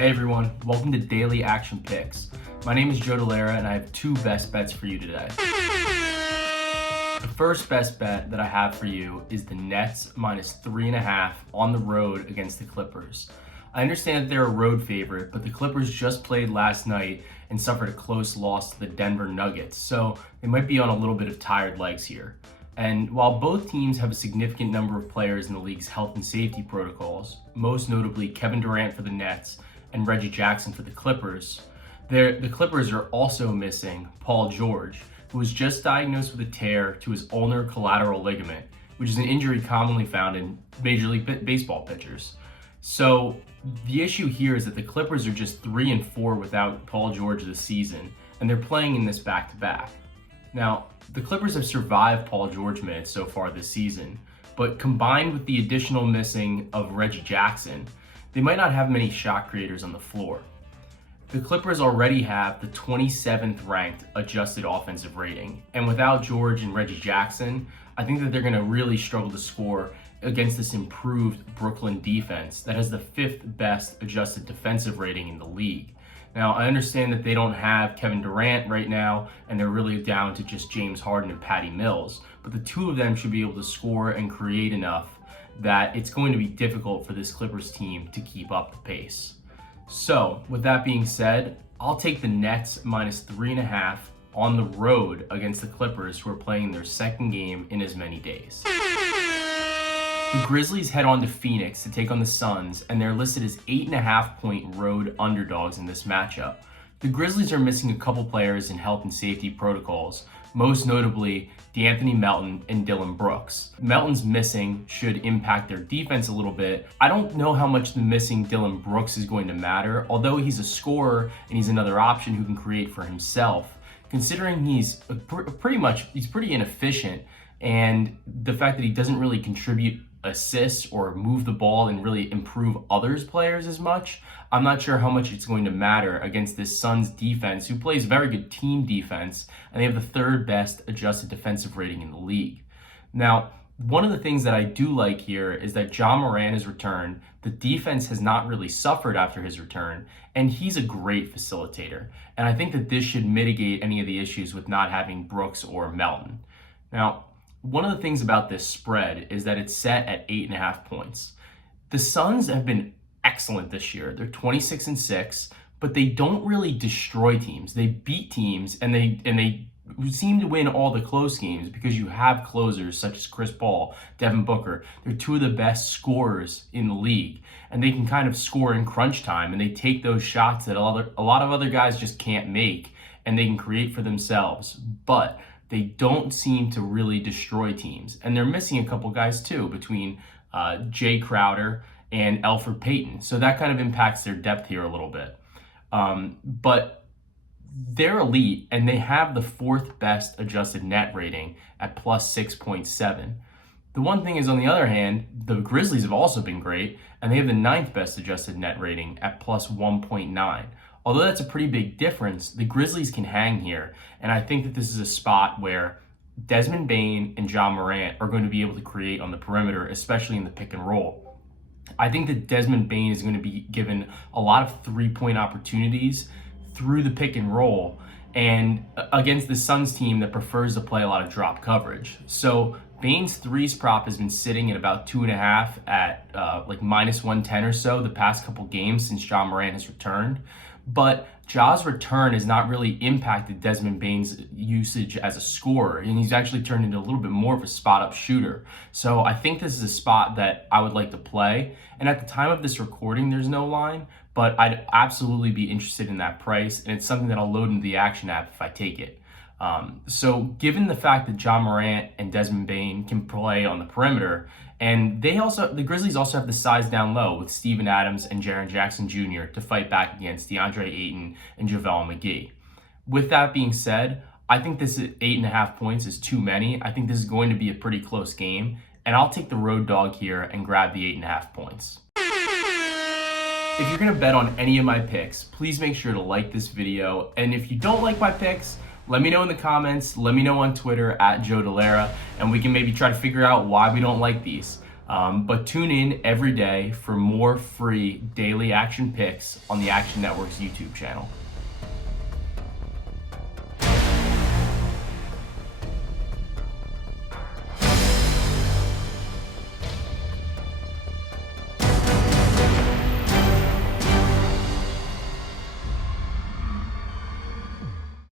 Hey everyone, welcome to Daily Action Picks. My name is Joe Delera and I have two best bets for you today. The first best bet that I have for you is the Nets minus 3.5 on the road against the Clippers. I understand that they're a road favorite, but the Clippers just played last night and suffered a close loss to the Denver Nuggets, so they might be on a little bit of tired legs here. And while both teams have a significant number of players in the league's health and safety protocols, most notably Kevin Durant for the Nets and Reggie Jackson for the Clippers, the Clippers are also missing Paul George, who was just diagnosed with a tear to his ulnar collateral ligament, which is an injury commonly found in Major League Baseball pitchers. So the issue here is that the Clippers are just 3-4 without Paul George this season, and they're playing in this back-to-back. Now, the Clippers have survived Paul George minutes so far this season, but combined with the additional missing of Reggie Jackson, they might not have many shot creators on the floor. The Clippers already have the 27th ranked adjusted offensive rating, and without George and Reggie Jackson, I think that they're going to really struggle to score against this improved Brooklyn defense that has the 5th best adjusted defensive rating in the league. Now, I understand that they don't have Kevin Durant right now, and they're really down to just James Harden and Patty Mills, but the two of them should be able to score and create enough that it's going to be difficult for this Clippers team to keep up the pace. So, with that being said, I'll take the Nets minus 3.5 on the road against the Clippers, who are playing their second game in as many days. The Grizzlies head on to Phoenix to take on the Suns, and they're listed as 8.5-point road underdogs in this matchup. The Grizzlies are missing a couple players in health and safety protocols, most notably D'Anthony Melton and Dillon Brooks. Melton's missing should impact their defense a little bit. I don't know how much the missing Dillon Brooks is going to matter, although he's a scorer and he's another option who can create for himself. Considering he's pretty inefficient, and the fact that he doesn't really contribute assists or move the ball and really improve others' players as much, I'm not sure how much it's going to matter against this Suns defense, who plays very good team defense, and they have the 3rd best adjusted defensive rating in the league. Now, one of the things that I do like here is that Ja Morant has returned. The defense has not really suffered after his return, and he's a great facilitator. And I think that this should mitigate any of the issues with not having Brooks or Melton. Now, one of the things about this spread is that it's set at 8.5 points. The Suns have been excellent this year. They're 26-6, but they don't really destroy teams. They beat teams, and they seem to win all the close games because you have closers such as Chris Paul, Devin Booker. They're two of the best scorers in the league, and they can kind of score in crunch time, and they take those shots that a lot of other guys just can't make, and they can create for themselves. But they don't seem to really destroy teams. And they're missing a couple guys too, between Jay Crowder and Elfrid Payton. So that kind of impacts their depth here a little bit. But they're elite, and they have the 4th best adjusted net rating at plus 6.7. The one thing is, on the other hand, the Grizzlies have also been great, and they have the 9th best adjusted net rating at plus 1.9. Although that's a pretty big difference, the Grizzlies can hang here, and I think that this is a spot where Desmond Bane and Ja Morant are going to be able to create on the perimeter, especially in the pick and roll. I think that Desmond Bane is going to be given a lot of 3-point opportunities through the pick and roll, and against the Suns team that prefers to play a lot of drop coverage. So Bane's threes prop has been sitting at about 2.5 at like minus 110 or so the past couple games since Ja Morant has returned. But Ja's return has not really impacted Desmond Bane's usage as a scorer, and he's actually turned into a little bit more of a spot-up shooter. So I think this is a spot that I would like to play. And at the time of this recording, there's no line, but I'd absolutely be interested in that price, and it's something that I'll load into the Action app if I take it. So given the fact that Ja Morant and Desmond Bane can play on the perimeter, and the Grizzlies also have the size down low with Steven Adams and Jaren Jackson Jr. to fight back against DeAndre Ayton and JaVale McGee. With that being said, I think this 8.5 points is too many. I think this is going to be a pretty close game, and I'll take the road dog here and grab the 8.5 points. If you're going to bet on any of my picks, please make sure to like this video, and if you don't like my picks, let me know in the comments, let me know on Twitter at Joe Delera, and we can maybe try to figure out why we don't like these. But tune in every day for more free daily action picks on the Action Network's YouTube channel.